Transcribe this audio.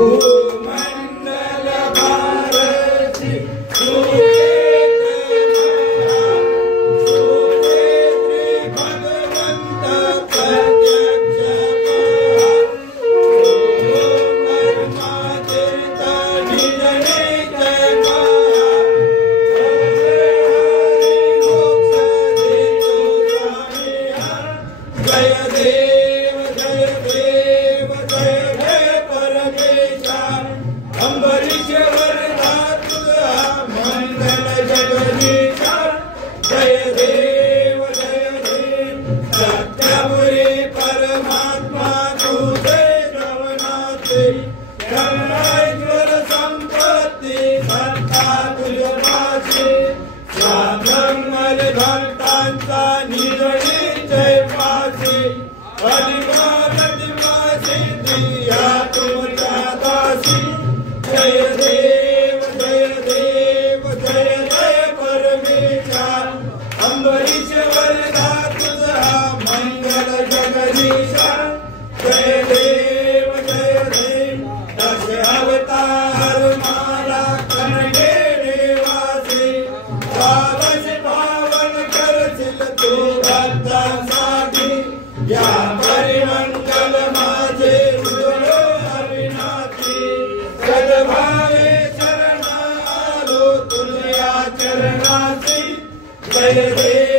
भूमंडल भारती सुवेद सुवेद्री भगवंत प्रत्यक्ष परमातीर्थ निज निज जय देव जय देव जय जय परमेशा अम्बरीश वरदा तुझा मंगल जगदीशा जय देव सत्यपुरी परमात्मा तुझे रवनाथे ब्रह्मेश्वर संपत्ती सत्ता तुझपाशी स्वामंगल भक्तांचा निजनी जय पाशी अधिमानदिमासी दिया तुमच्या दासी जय देव जय देव जय जय परमेशा अम्बरीश वरदा तुझा मंगल जगदीशा जय देव दश अवतार माला कनडे देवासी पावस पावन करशील तू भक्तांसाठी या परिमंगल माझे उजळो अविनाशी सद्भावे शरण आलो तुझ्या चरणासी जय देव